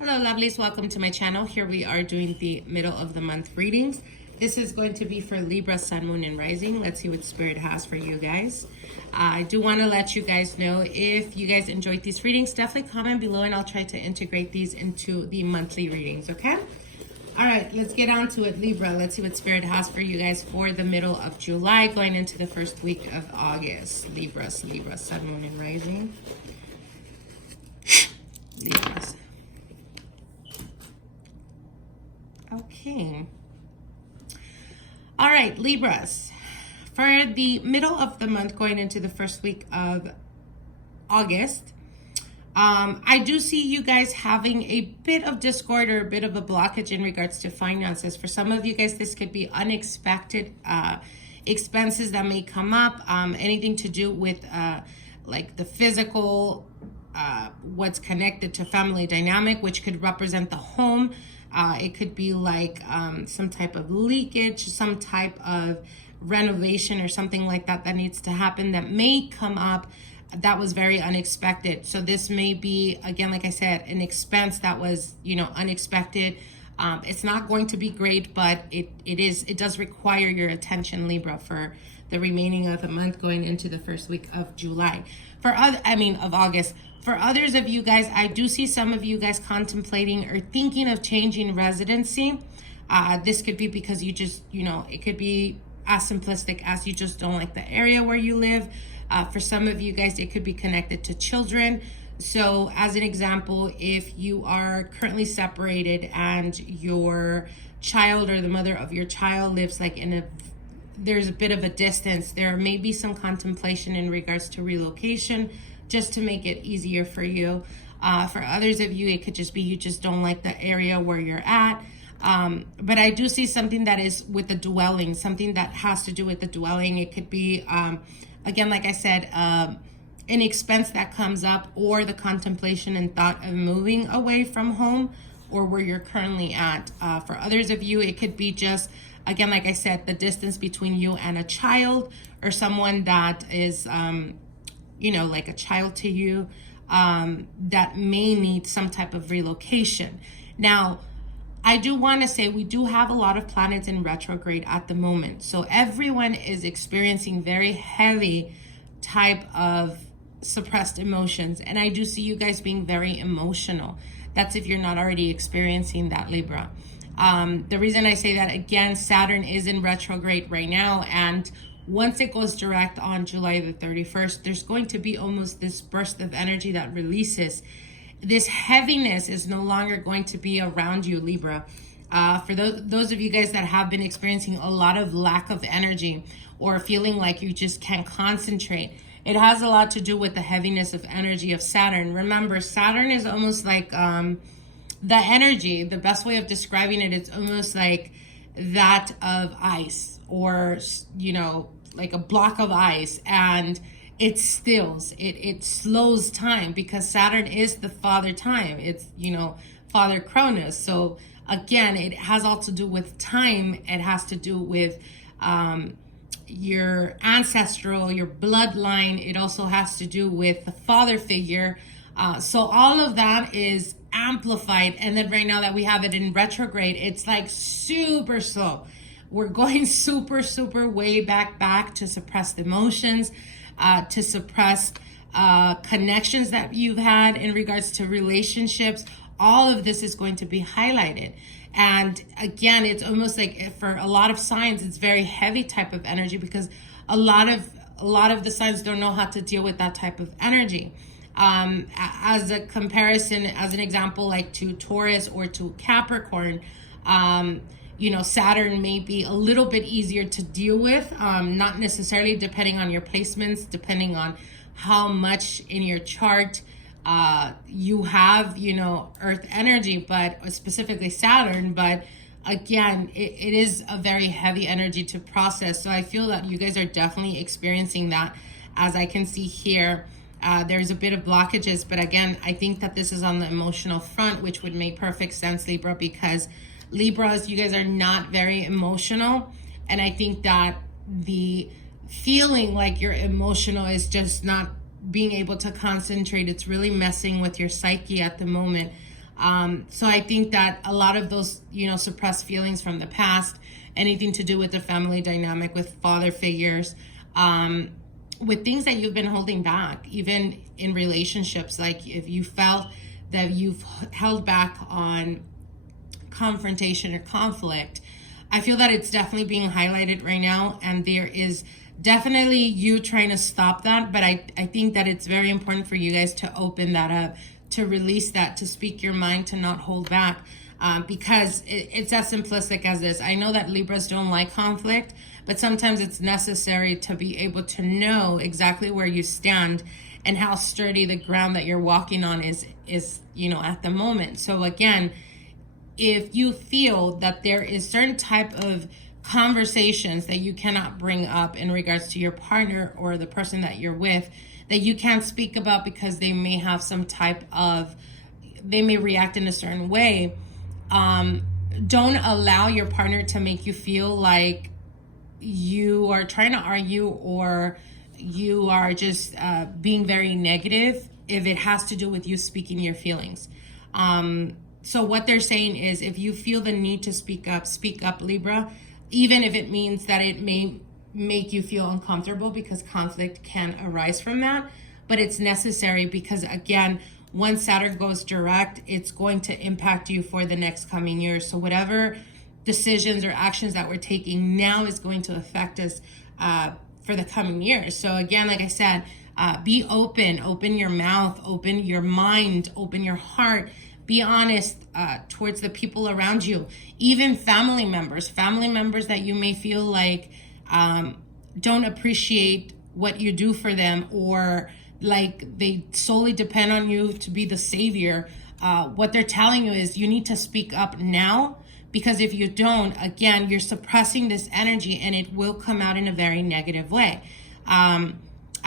Hello lovelies, welcome to my channel. Here we are doing the middle of the month readings. This is going to be for Libra, Sun, Moon, and Rising. Let's see what Spirit has for you guys. I do want to let you guys know, if you guys enjoyed these readings, definitely comment below and I'll try to integrate these into the monthly readings, okay? All right, let's get on to it, Libra. Let's see what Spirit has for you guys for the middle of July, going into the first week of August. Libra, Sun, Moon, and Rising. Libras. Okay. All right, Libras. For the middle of the month, going into the first week of August, I do see you guys having a bit of discord or a bit of a blockage in regards to finances. For some of you guys, this could be unexpected expenses that may come up, anything to do with like the physical, what's connected to family dynamic, which could represent the home. It could be like some type of leakage, some type of renovation or something like that that needs to happen that may come up that was very unexpected. So this may be, again, like I said, an expense that was, unexpected. It's not going to be great, but it does require your attention, Libra, for the remaining of the month going into the first week of July. Of August. For others of you guys, I do see some of you guys contemplating or thinking of changing residency. This could be because you just, it could be as simplistic as you just don't like the area where you live. For some of you guys, it could be connected to children. So as an example, if you are currently separated and your child or the mother of your child lives like there's a bit of a distance, there may be some contemplation in regards to relocation, just to make it easier for you. For others of you, it could just be you just don't like the area where you're at. But I do see something that is with the dwelling, something that has to do with the dwelling. It could be, again, like I said, an expense that comes up, or the contemplation and thought of moving away from home or where you're currently at. For others of you, it could be just, again, like I said, the distance between you and a child or someone that is, like a child to you, that may need some type of relocation. Now, I do want to say we do have a lot of planets in retrograde at the moment. So everyone is experiencing very heavy type of suppressed emotions. And I do see you guys being very emotional. That's if you're not already experiencing that, Libra. The reason I say that, again, Saturn is in retrograde right now, and once it goes direct on July the 31st, there's going to be almost this burst of energy that releases. This heaviness is no longer going to be around you, Libra. For those of you guys that have been experiencing a lot of lack of energy or feeling like you just can't concentrate, it has a lot to do with the heaviness of energy of Saturn. Remember, Saturn is almost like the energy. The best way of describing it, it's almost like that of ice, or, like a block of ice, and it stills, it slows time, because Saturn is the father time. It's, Father Cronus. So again, it has all to do with time. It has to do with your ancestral, your bloodline. It also has to do with the father figure. So all of that is amplified. And then right now that we have it in retrograde, it's like super slow. We're going super, super way back to suppress the emotions, to suppress connections that you've had in regards to relationships. All of this is going to be highlighted. And again, it's almost like for a lot of signs, it's very heavy type of energy, because a lot of the signs don't know how to deal with that type of energy. As a comparison, as an example, like to Taurus or to Capricorn, Saturn may be a little bit easier to deal with, not necessarily, depending on your placements, depending on how much in your chart you have, Earth energy, but specifically Saturn. But again, it is a very heavy energy to process. So I feel that you guys are definitely experiencing that. As I can see here, there's a bit of blockages, but again, I think that this is on the emotional front, which would make perfect sense, Libra, because Libras, you guys are not very emotional. And I think that the feeling like you're emotional is just not being able to concentrate. It's really messing with your psyche at the moment. So I think that a lot of those, suppressed feelings from the past, anything to do with the family dynamic, with father figures, with things that you've been holding back, even in relationships, like if you felt that you've held back on confrontation or conflict, I feel that it's definitely being highlighted right now, and there is definitely you trying to stop that. But I think that it's very important for you guys to open that up, to release that, to speak your mind, to not hold back, because it's as simplistic as this. I know that Libras don't like conflict, but sometimes it's necessary to be able to know exactly where you stand and how sturdy the ground that you're walking on is at the moment. So again, if you feel that there is certain type of conversations that you cannot bring up in regards to your partner or the person that you're with, that you can't speak about because they may have some type of, they may react in a certain way, don't allow your partner to make you feel like you are trying to argue or you are just being very negative if it has to do with you speaking your feelings. So what they're saying is, if you feel the need to speak up, Libra, even if it means that it may make you feel uncomfortable, because conflict can arise from that. But it's necessary because, again, once Saturn goes direct, it's going to impact you for the next coming years. So whatever decisions or actions that we're taking now is going to affect us for the coming years. So again, like I said, be open your mouth, open your mind, open your heart. Be honest towards the people around you, even family members that you may feel like don't appreciate what you do for them, or like they solely depend on you to be the savior. What they're telling you is you need to speak up now, because if you don't, again, you're suppressing this energy and it will come out in a very negative way. I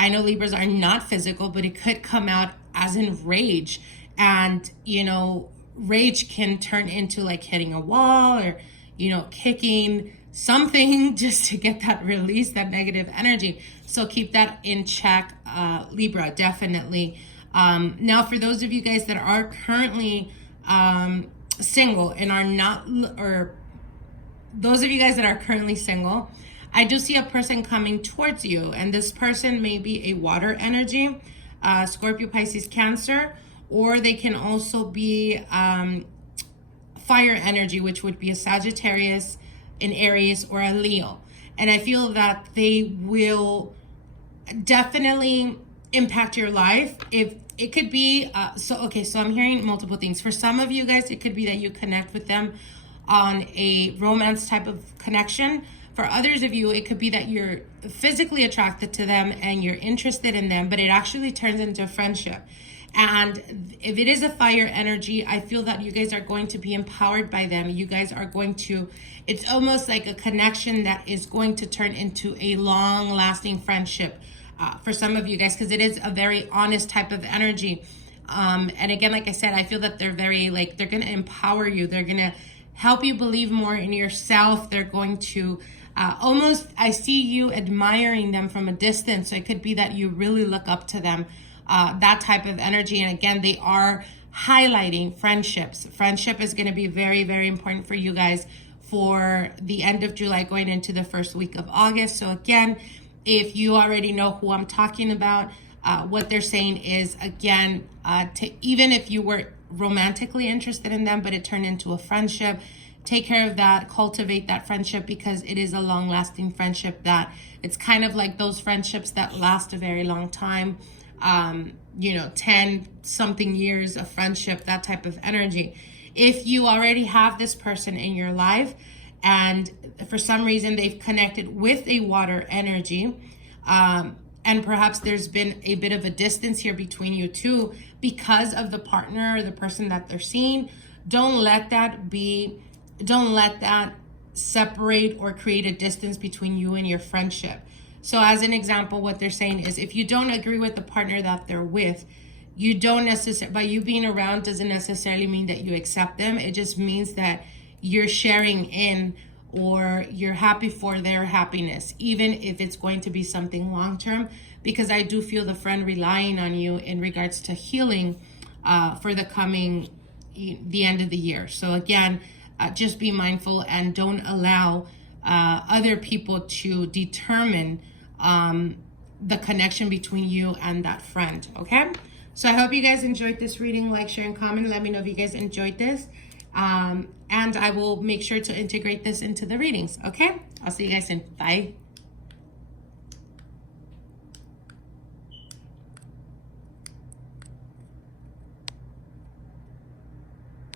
know Libras are not physical, but it could come out as in rage. And, rage can turn into like hitting a wall or, kicking something just to get that release, that negative energy. So keep that in check, Libra, definitely. Now, for those of you guys that are currently single and are not, or those of you guys that are currently single, I do see a person coming towards you. And this person may be a water energy, Scorpio, Pisces, Cancer, or they can also be fire energy, which would be a Sagittarius, an Aries, or a Leo. And I feel that they will definitely impact your life. If it could be, so I'm hearing multiple things. For some of you guys, it could be that you connect with them on a romance type of connection. For others of you, it could be that you're physically attracted to them and you're interested in them, but it actually turns into a friendship. And if it is a fire energy, I feel that you guys are going to be empowered by them. You guys are going to, it's almost like a connection that is going to turn into a long-lasting friendship for some of you guys, because it is a very honest type of energy. And again, like I said, I feel that they're very, they're going to empower you. They're going to help you believe more in yourself. They're going to almost, I see you admiring them from a distance. So it could be that you really look up to them. That type of energy. And again, they are highlighting friendships. Friendship is going to be very, very important for you guys for the end of July going into the first week of August. So again, if you already know who I'm talking about, what they're saying is, again, even if you were romantically interested in them, but it turned into a friendship, take care of that, cultivate that friendship, because it is a long-lasting friendship. That it's kind of like those friendships that last a very long time. 10 something years of friendship, that type of energy. If you already have this person in your life and for some reason they've connected with a water energy, and perhaps there's been a bit of a distance here between you two because of the partner or the person that they're seeing, don't let that separate or create a distance between you and your friendship. So as an example, what they're saying is, if you don't agree with the partner that they're with, you don't necessarily, by you being around doesn't necessarily mean that you accept them. It just means that you're sharing in, or you're happy for their happiness, even if it's going to be something long-term, because I do feel the friend relying on you in regards to healing for the coming the end of the year. So again, just be mindful and don't allow other people to determine the connection between you and that friend, okay? So I hope you guys enjoyed this reading. Like, share, and comment. Let me know if you guys enjoyed this. And I will make sure to integrate this into the readings, okay? I'll see you guys soon. Bye.